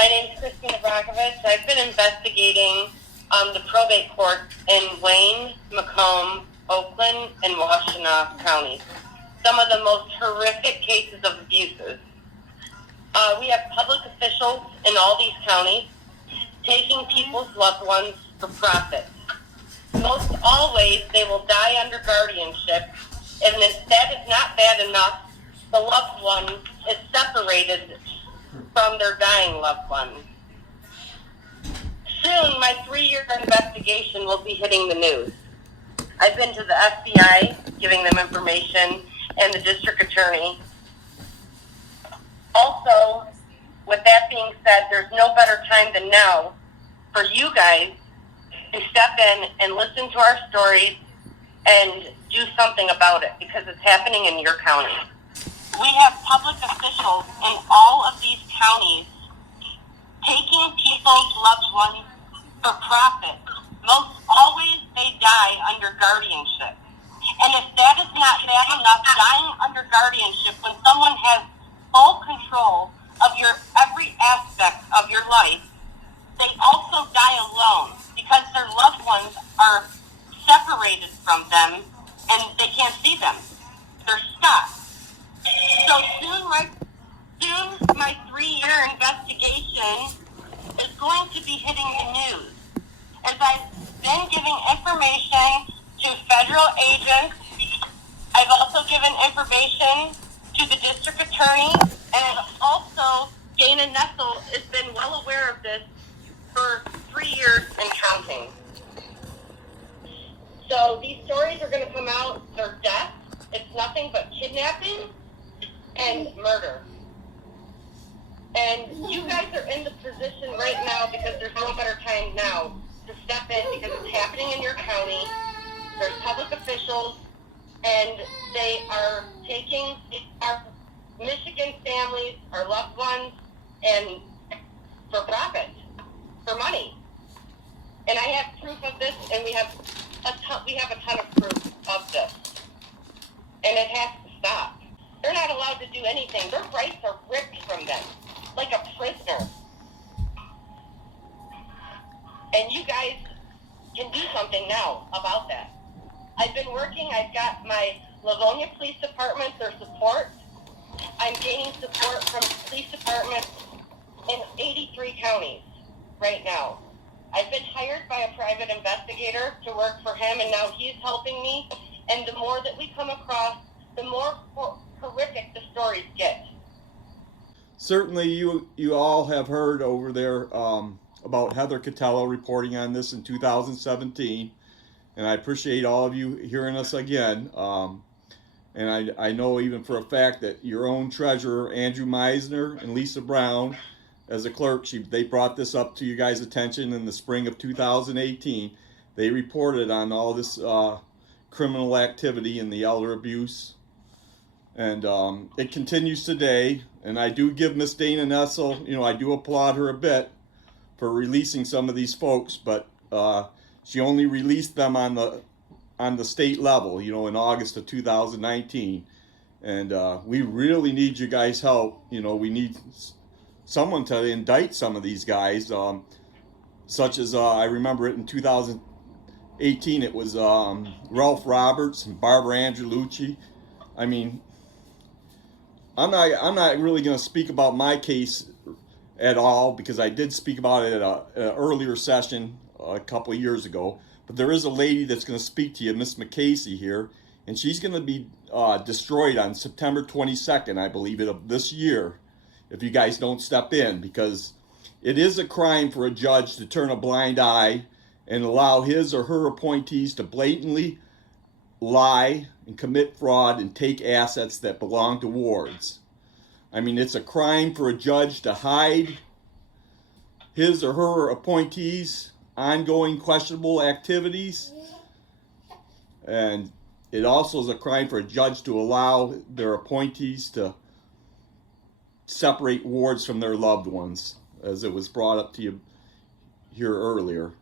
My name's Christina Brockovich. I've been investigating the probate court in Wayne, Macomb, Oakland, and Washtenaw counties. Some of the most horrific cases of abuses. We have public officials in all these counties taking people's loved ones for profit. Most always, they will die under guardianship, and if that is not bad enough, the loved one is separated from their dying loved one. Soon, my 3-year investigation will be hitting the news. I've been to the FBI, giving them information, and the district attorney. Also, with that being said, there's no better time than now for you guys to step in and listen to our stories and do something about it, because it's happening in your county. We have public officials in all of these counties taking people's loved ones for profit. Most always they die under guardianship. And if that is not bad enough, dying under guardianship when someone has full control of your every aspect of your life, they also die alone because their loved ones are separated from them and they can't see them. They're stuck. So soon my 3-year investigation is going to be hitting the news. As I've been giving information to federal agents, I've also given information to the district attorney, and also Dana Nessel has been well aware of this for 3 years and counting. So these stories are going to come out. They're death. It's nothing but kidnapping and murder. And you guys are in the position right now, because there's no better time now to step in, because it's happening in your county. There's public officials, and they are taking our Michigan families, our loved ones, and for profit, for money. And I have proof of this, and we have a ton of proof of this. And it has to stop. They're not allowed to do anything. Their rights are ripped from them, like a prisoner. And you guys can do something now about that. I've been working. I've got my Livonia Police Department, their support. I'm gaining support from police departments in 83 counties right now. I've been hired by a private investigator to work for him, and now he's helping me. And the more that we come across, the more horrific the stories get. Certainly you all have heard over there about Heather Catello reporting on this in 2017, and I appreciate all of you hearing us again. And I know even for a fact that your own treasurer, Andrew Meisner, and Lisa Brown, as a clerk, they brought this up to you guys' attention in the spring of 2018. They reported on all this criminal activity and the elder abuse. And it continues today. And I do give Miss Dana Nessel, I do applaud her a bit for releasing some of these folks, but she only released them on the state level, in August of 2019. And we really need you guys' help. We need someone to indict some of these guys, such as I remember it in 2018. It was Ralph Roberts and Barbara Angelucci. I mean, I'm not really going to speak about my case at all, because I did speak about it at an earlier session a couple of years ago. But there is a lady that's going to speak to you, Miss McCasey here, and she's going to be destroyed on September 22nd, I believe, of this year, if you guys don't step in, because it is a crime for a judge to turn a blind eye and allow his or her appointees to blatantly lie and commit fraud and take assets that belong to wards. I mean, it's a crime for a judge to hide his or her appointees' ongoing questionable activities. And it also is a crime for a judge to allow their appointees to separate wards from their loved ones, as it was brought up to you here earlier.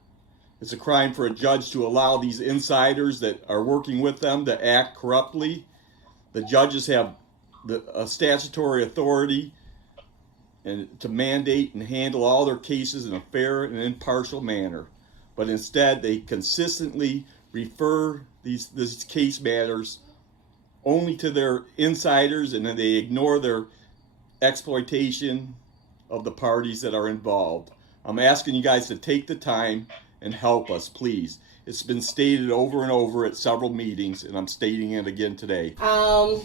It's a crime for a judge to allow these insiders that are working with them to act corruptly. The judges have a statutory authority and to mandate and handle all their cases in a fair and impartial manner. But instead, they consistently refer these case matters only to their insiders, and then they ignore their exploitation of the parties that are involved. I'm asking you guys to take the time and help us, please. It's been stated over and over at several meetings, and I'm stating it again today.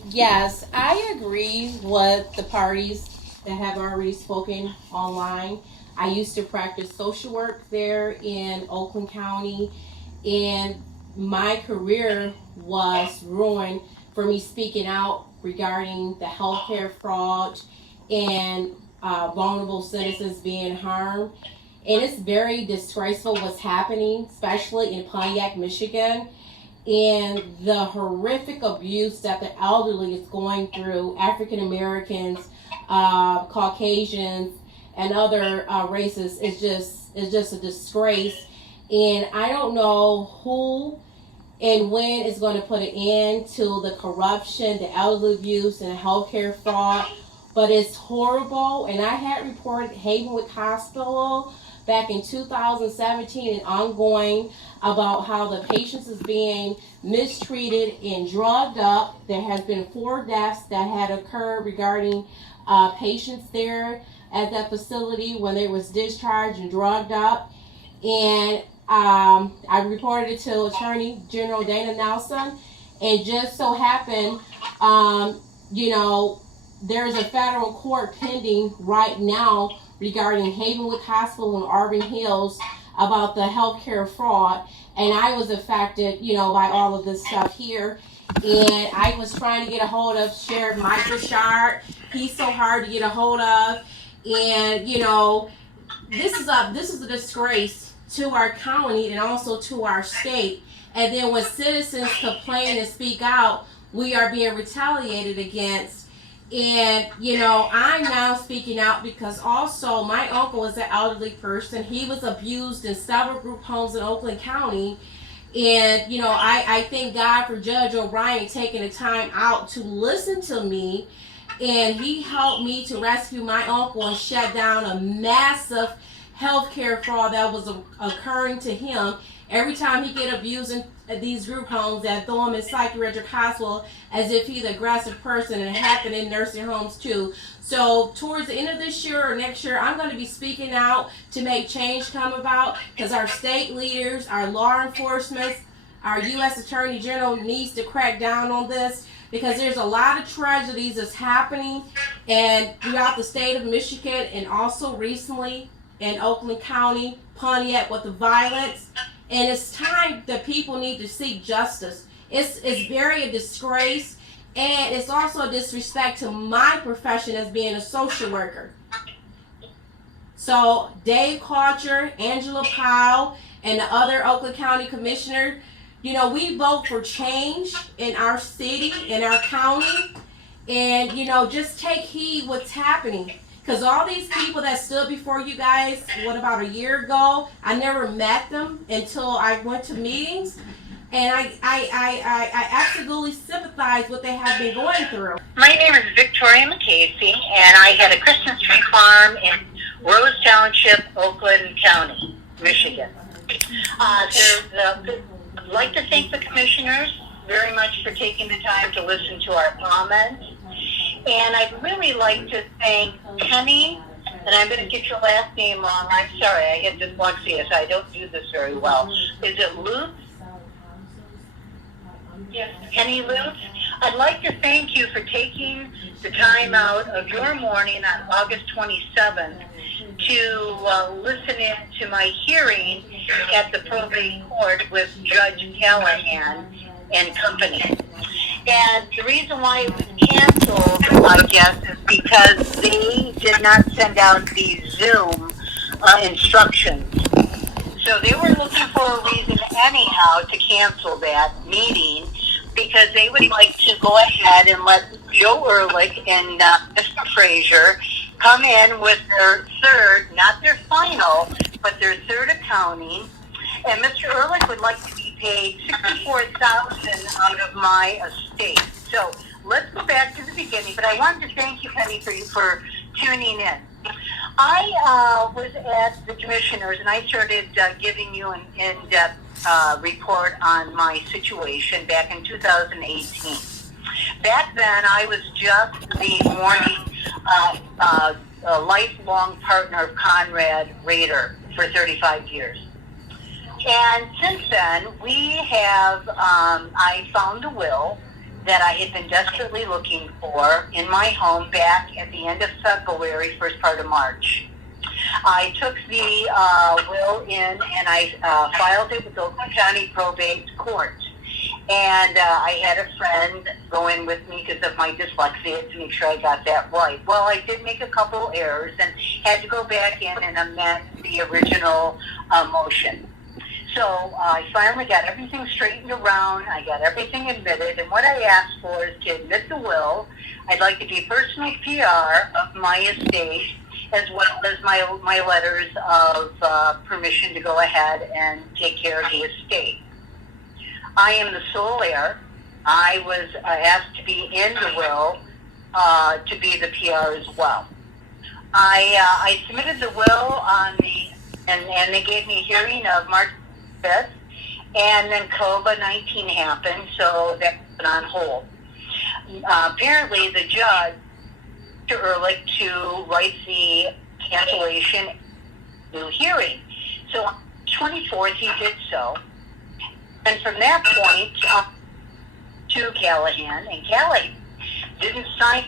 Yes, I agree with the parties that have already spoken online. I used to practice social work there in Oakland County, and my career was ruined for me speaking out regarding the healthcare fraud and vulnerable citizens being harmed. And it's very disgraceful what's happening, especially in Pontiac, Michigan, and the horrific abuse that the elderly is going through, African Americans, Caucasians, and other races is just a disgrace. And I don't know who and when is going to put an end to the corruption, the elderly abuse, and the healthcare fraud. But it's horrible. And I had reported Havenwood Hospital back in 2017 and ongoing about how the patients is being mistreated and drugged up. There has been 4 deaths that had occurred regarding patients there at that facility when they was discharged and drugged up. And I reported it to Attorney General Dana Nelson, and just so happened, there's a federal court pending right now regarding Havenwood Hospital in Auburn Hills about the healthcare fraud, and I was affected, by all of this stuff here. And I was trying to get a hold of Sheriff Mike Bouchard. He's so hard to get a hold of, and this is a disgrace to our county and also to our state. And then when citizens complain and speak out, we are being retaliated against. And, I'm now speaking out because also my uncle is an elderly person. He was abused in several group homes in Oakland County. And, I thank God for Judge O'Brien taking the time out to listen to me. And he helped me to rescue my uncle and shut down a massive healthcare fraud that was occurring to him. Every time he get abused in these group homes, that throw him in psychiatric hospital as if he's an aggressive person, and it happened in nursing homes too. So towards the end of this year or next year, I'm going to be speaking out to make change come about, because our state leaders, our law enforcement, our U.S. Attorney General needs to crack down on this, because there's a lot of tragedies that's happening and throughout the state of Michigan, and also recently in Oakland County, Pontiac, with the violence. And it's time that people need to seek justice. It's very a disgrace, and it's also a disrespect to my profession as being a social worker. So Dave Karcher, Angela Powell, and the other Oakland County commissioner, we vote for change in our city, in our county, and just take heed what's happening. Because all these people that stood before you guys, about a year ago, I never met them until I went to meetings. And I absolutely sympathize what they have been going through. My name is Victoria McCasey, and I had a Christmas tree farm in Rose Township, Oakland County, Michigan. I'd like to thank the commissioners very much for taking the time to listen to our comments. And I'd really like to thank Penny, and I'm going to get your last name wrong. I'm sorry, I get dyslexia, so I don't do this very well. Is it Lutz? Yes, Penny Lutz. I'd like to thank you for taking the time out of your morning on August 27th to listen in to my hearing at the probate court with Judge Callahan and company. And the reason why it was canceled, I guess, is because they did not send out the Zoom instructions. So they were looking for a reason anyhow to cancel that meeting, because they would like to go ahead and let Joe Ehrlich and Mr. Frazier come in with their third, not their final, but their third accounting. And Mr. Ehrlich would like to be paid $64,000 out of my estate. So let's go back to the beginning. But I wanted to thank you, Penny, for tuning in. I was at the commissioners, and I started giving you an in-depth report on my situation back in 2018. Back then, I was just the morning lifelong partner of Conrad Rader for 35 years. And since then, we have, I found a will that I had been desperately looking for in my home back at the end of February, first part of March. I took the will in and I filed it with Oakland County Probate Court. And I had a friend go in with me because of my dyslexia to make sure I got that right. Well, I did make a couple errors and had to go back in and amend the original motion. So I finally got everything straightened around. I got everything admitted. And what I asked for is to admit the will. I'd like to be personal PR of my estate, as well as my letters of permission to go ahead and take care of the estate. I am the sole heir. I was asked to be in the will to be the PR as well. I submitted the will on and they gave me a hearing of March 5th, and then COVID-19 happened, so that put on hold. Apparently, the judge, Mr. Ehrlich, to write the cancellation new hearing. So on the 24th, he did so. And from that point to Callahan, and Callahan didn't sign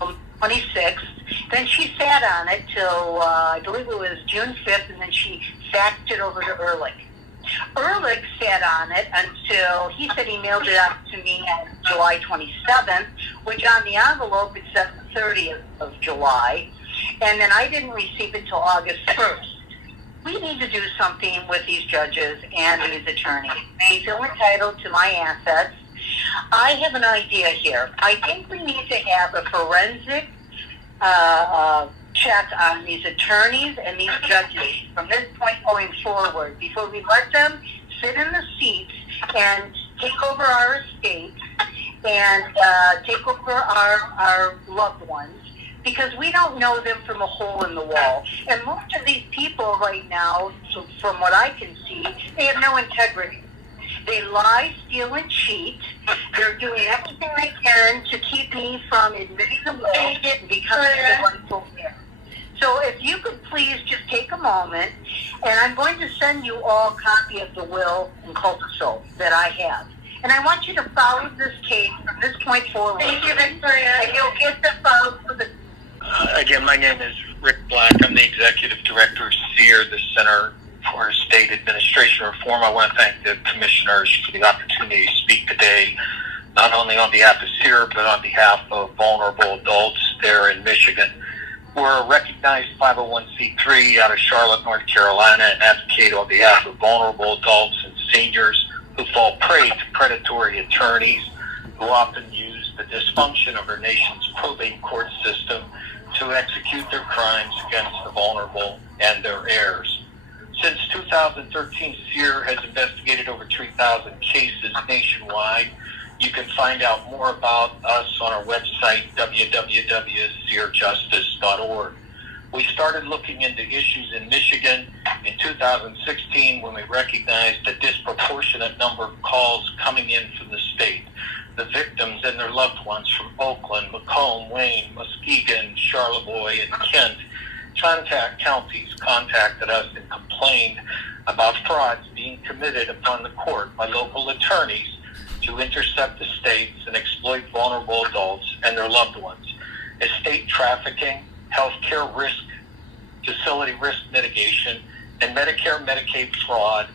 on the 26th. Then she sat on it till, I believe it was June 5th, and then she faxed it over to Ehrlich. Ehrlich sat on it until he said he mailed it out to me on July 27th, which on the envelope it said the 30th of July, and then I didn't receive it until August 1st. We need to do something with these judges and these attorneys. They feel entitled to my assets. I have an idea here. I think we need to have a forensic check on these attorneys and these judges from this point going forward, before we let them sit in the seats and take over our estate and take over our loved ones, because we don't know them from a hole in the wall. And most of these people right now, so from what I can see, they have no integrity. They lie, steal, and cheat. They're doing everything they can to keep me from admitting the will and becoming the rightful heir. So if you could please just take a moment, and I'm going to send you all a copy of the will and codicil that I have. And I want you to follow this case from this point forward. Thank you, Victoria. And you'll get the file for the... Again, my name is Rick Black. I'm the Executive Director of SEER, the Center for State Administration Reform. I want to thank the commissioners for the opportunity to speak today, not only on behalf of SEER, but on behalf of vulnerable adults there in Michigan. We're a recognized 501c3 out of Charlotte, North Carolina, and advocate on behalf of vulnerable adults and seniors who fall prey to predatory attorneys who often use the dysfunction of our nation's probate court system to execute their crimes against the vulnerable and their heirs. Since 2013, SEER has investigated over 3,000 cases nationwide. You can find out more about us on our website, www.seerjustice.org. We started looking into issues in Michigan in 2016 when we recognized a disproportionate number of calls coming in from the state. The victims and their loved ones from Oakland, Macomb, Wayne, Muskegon, Charlevoix, and Kent counties contacted us and complained about frauds being committed upon the court by local attorneys to intercept estates and exploit vulnerable adults and their loved ones. Estate trafficking, healthcare risk, facility risk mitigation, and Medicare/Medicaid fraud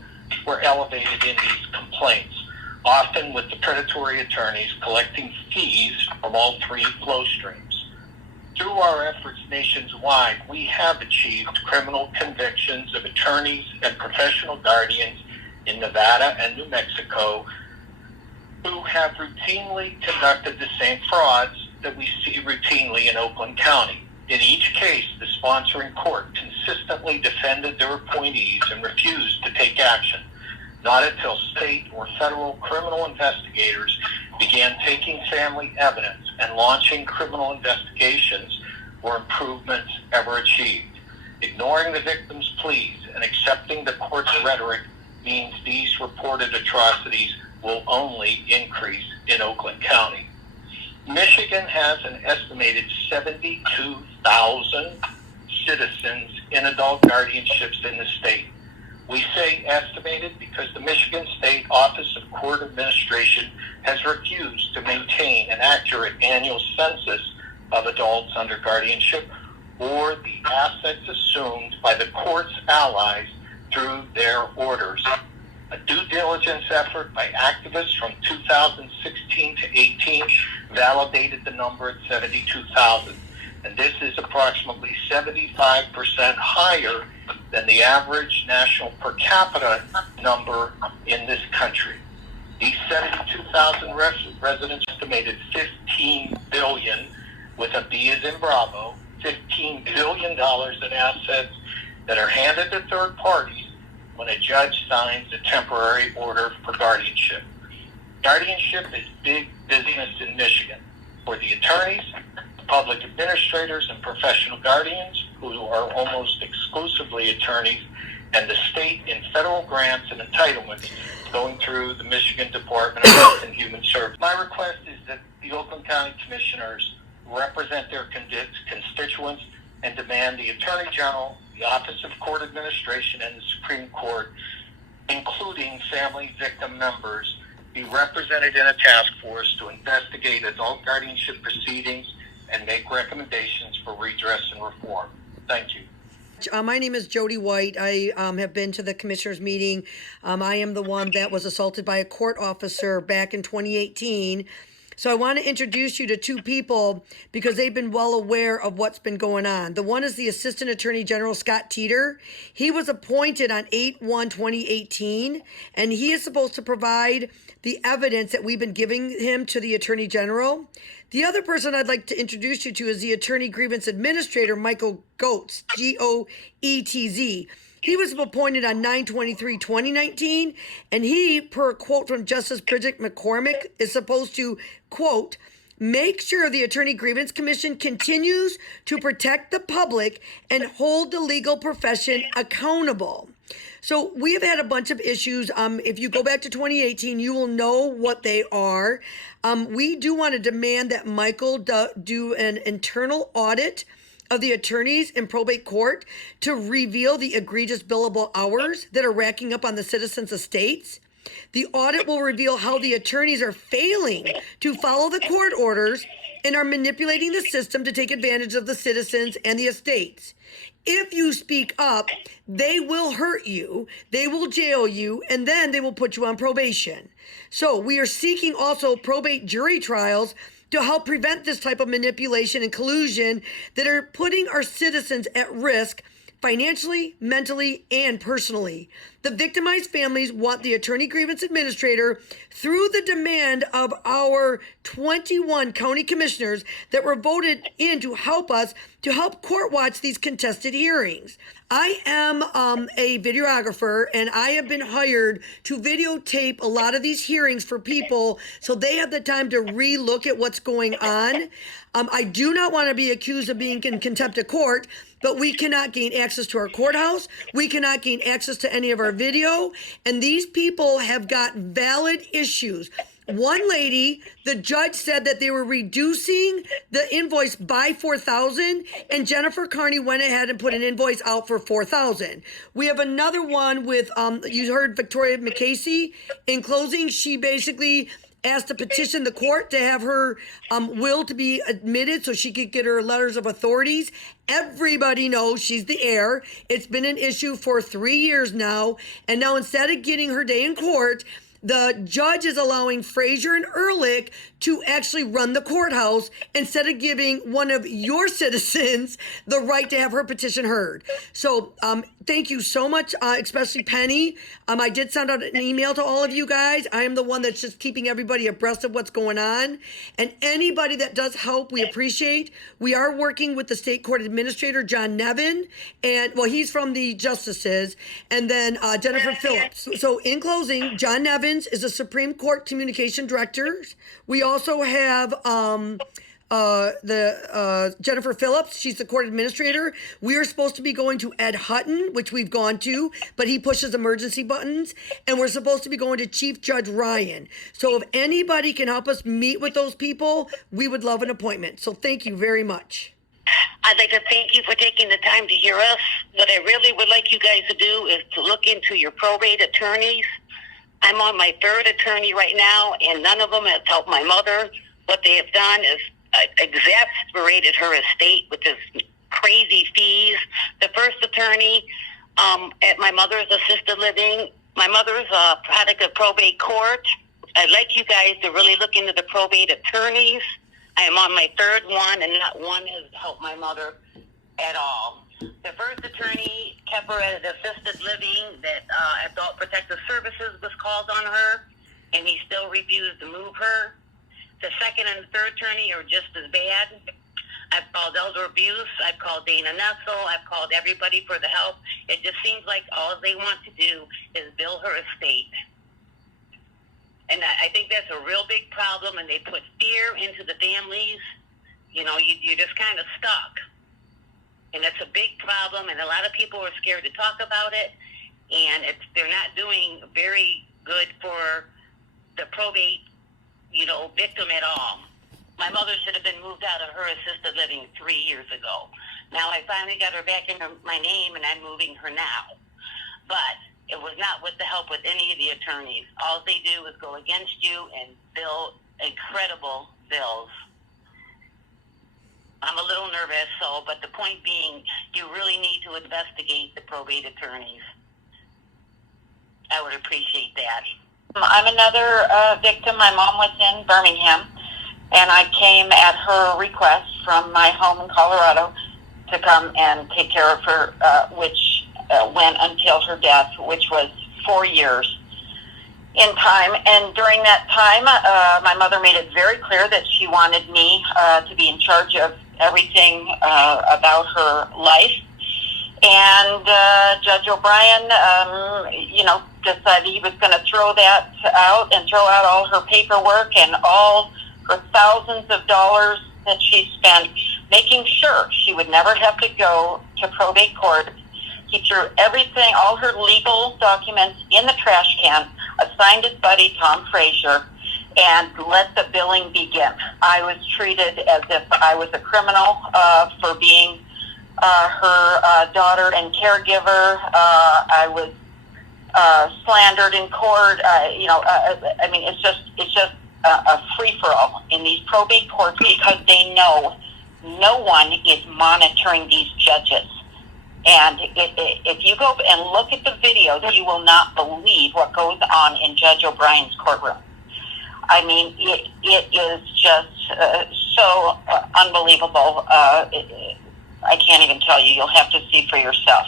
were elevated in these complaints, often with the predatory attorneys collecting fees from all three flow streams. Through our efforts nationwide, we have achieved criminal convictions of attorneys and professional guardians in Nevada and New Mexico who have routinely conducted the same frauds that we see routinely in Oakland County. In each case, the sponsoring court consistently defended their appointees and refused to take action. Not until state or federal criminal investigators began taking family evidence and launching criminal investigations were improvements ever achieved. Ignoring the victim's pleas and accepting the court's rhetoric means these reported atrocities will only increase in Oakland County. Michigan has an estimated 72,000 citizens in adult guardianships in the state. We say estimated because the Michigan State Office of Court Administration has refused to maintain an accurate annual census of adults under guardianship or the assets assumed by the court's allies through their orders. A due diligence effort by activists from 2016 to 18 validated the number at 72,000, and this is approximately 75% higher than the average national per capita number in this country. These 72,000 residents estimated $15 billion, with a B as in Bravo, $15 billion in assets that are handed to third parties when a judge signs a temporary order for guardianship. Guardianship is big business in Michigan for the attorneys, public administrators, and professional guardians, who are almost exclusively attorneys, and the state in federal grants and entitlements going through the Michigan Department of Health and Human Services. My request is that the Oakland County Commissioners represent their constituents and demand the Attorney General, the Office of Court Administration, and the Supreme Court, including family victim members, be represented in a task force to investigate adult guardianship proceedings and make recommendations for redress and reform. Thank you. My name is Jody White. I have been to the commissioners meeting. I am the one that was assaulted by a court officer back in 2018. So I want to introduce you to two people because they've been well aware of what's been going on. The one is the Assistant Attorney General, Scott Teeter. He was appointed on 8/1/2018, and he is supposed to provide the evidence that we've been giving him to the Attorney General. The other person I'd like to introduce you to is the Attorney Grievance Administrator, Michael Goetz, Goetz. He was appointed on 9/23/2019, and he, per a quote from Justice Bridget McCormick, is supposed to, quote, make sure the Attorney Grievance Commission continues to protect the public and hold the legal profession accountable. So we have had a bunch of issues. If you go back to 2018, you will know what they are. We do want to demand that Michael do an internal audit of the attorneys in probate court to reveal the egregious billable hours that are racking up on the citizens' estates. The audit will reveal how the attorneys are failing to follow the court orders and are manipulating the system to take advantage of the citizens and the estates. If you speak up, they will hurt you, they will jail you, and then they will put you on probation. So we are seeking also probate jury trials to help prevent this type of manipulation and collusion that are putting our citizens at risk financially, mentally, and personally. The victimized families want the Attorney Grievance Administrator, through the demand of our 21 county commissioners that were voted in to help us, to help court watch these contested hearings. I am a videographer, and I have been hired to videotape a lot of these hearings for people so they have the time to re-look at what's going on. I do not want to be accused of being in contempt of court, but we cannot gain access to our courthouse. We cannot gain access to any of our video. And these people have got valid issues. One lady, the judge said that they were reducing the invoice by $4,000, and Jennifer Carney went ahead and put an invoice out for $4,000. We have another one with, you heard Victoria McCasey. In closing, she basically asked to petition the court to have her will to be admitted so she could get her letters of authorities. Everybody knows she's the heir. It's been an issue for 3 years now. And now instead of getting her day in court, the judge is allowing Frazier and Ehrlich to actually run the courthouse instead of giving one of your citizens the right to have her petition heard. So thank you so much, especially Penny. I did send out an email to all of you guys. I am the one that's just keeping everybody abreast of what's going on. And anybody that does help, we appreciate. We are working with the state court administrator, John Nevin, and well, he's from the justices, and then Jennifer Phillips. So in closing, John Nevins is the Supreme Court Communication Director. We also have Jennifer Phillips. She's the court administrator. We are supposed to be going to Ed Hutton, which we've gone to, but he pushes emergency buttons. And we're supposed to be going to Chief Judge Ryan. So if anybody can help us meet with those people, we would love an appointment. So thank you very much. I'd like to thank you for taking the time to hear us. What I really would like you guys to do is to look into your probate attorneys. I'm on my third attorney right now, and none of them has helped my mother. What they have done is exasperated her estate with this crazy fees. The first attorney at my mother's assisted living, my mother's a product of probate court. I'd like you guys to really look into the probate attorneys. I am on my third one, and not one has helped my mother at all. The first attorney kept her at an assisted living that Adult Protective Services was called on her, and he still refused to move her. The second and the third attorney are just as bad. I've called elder abuse. I've called Dana Nessel. I've called everybody for the help. It just seems like all they want to do is bill her estate. And I think that's a real big problem, and they put fear into the families. You know, you're just kind of stuck. And it's a big problem, and a lot of people are scared to talk about it, and they're not doing very good for the probate, victim at all. My mother should have been moved out of her assisted living 3 years ago. Now I finally got her back in my name, and I'm moving her now. But it was not with the help with any of the attorneys. All they do is go against you and bill incredible bills. I'm a little nervous, but the point being, you really need to investigate the probate attorneys. I would appreciate that. I'm another victim. My mom was in Birmingham, and I came at her request from my home in Colorado to come and take care of her, which went until her death, which was 4 years in time. And during that time, my mother made it very clear that she wanted me to be in charge of everything about her life. And Judge O'Brien, decided he was going to throw that out and throw out all her paperwork and all her thousands of dollars that she spent making sure she would never have to go to probate court. He threw everything, all her legal documents in the trash can, assigned his buddy, Tom Frazier, and let the billing begin. I was treated as if I was a criminal for being her daughter and caregiver. I was slandered in court. It's just a free-for-all in these probate courts because they know no one is monitoring these judges. And if you go and look at the videos, you will not believe what goes on in Judge O'Brien's courtroom. I mean, it is just so unbelievable. I can't even tell you. You'll have to see for yourself.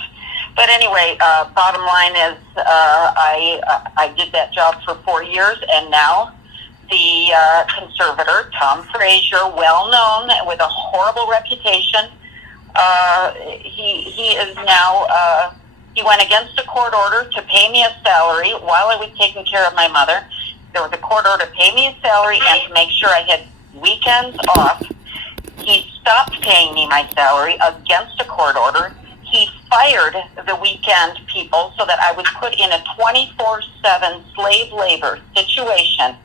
But anyway, bottom line is I did that job for 4 years, and now the conservator, Tom Frazier, well known with a horrible reputation, he is now, he went against a court order to pay me a salary while I was taking care of my mother. There was a court order to pay me a salary and to make sure I had weekends off. He stopped paying me my salary against a court order. He fired the weekend people so that I was put in a 24/7 slave labor situation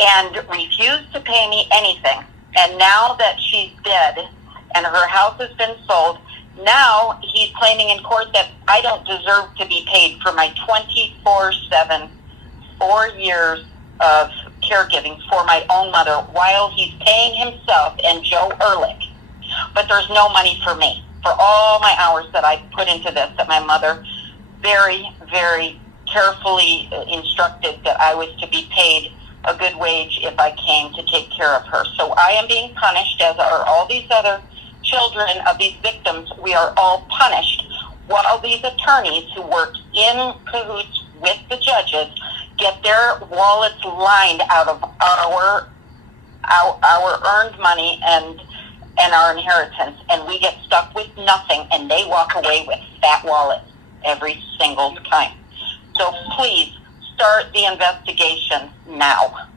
and refused to pay me anything. And now that she's dead and her house has been sold, now he's claiming in court that I don't deserve to be paid for my 24/7 4 years of caregiving for my own mother while he's paying himself and Joe Ehrlich. But there's no money for me for all my hours that I put into this, that my mother very, very carefully instructed that I was to be paid a good wage if I came to take care of her. So I am being punished, as are all these other children of these victims. We are all punished while these attorneys who work in cahoots with the judges get their wallets lined out of our earned money and our inheritance, and we get stuck with nothing, and they walk away with fat wallets every single time. So please start the investigation now.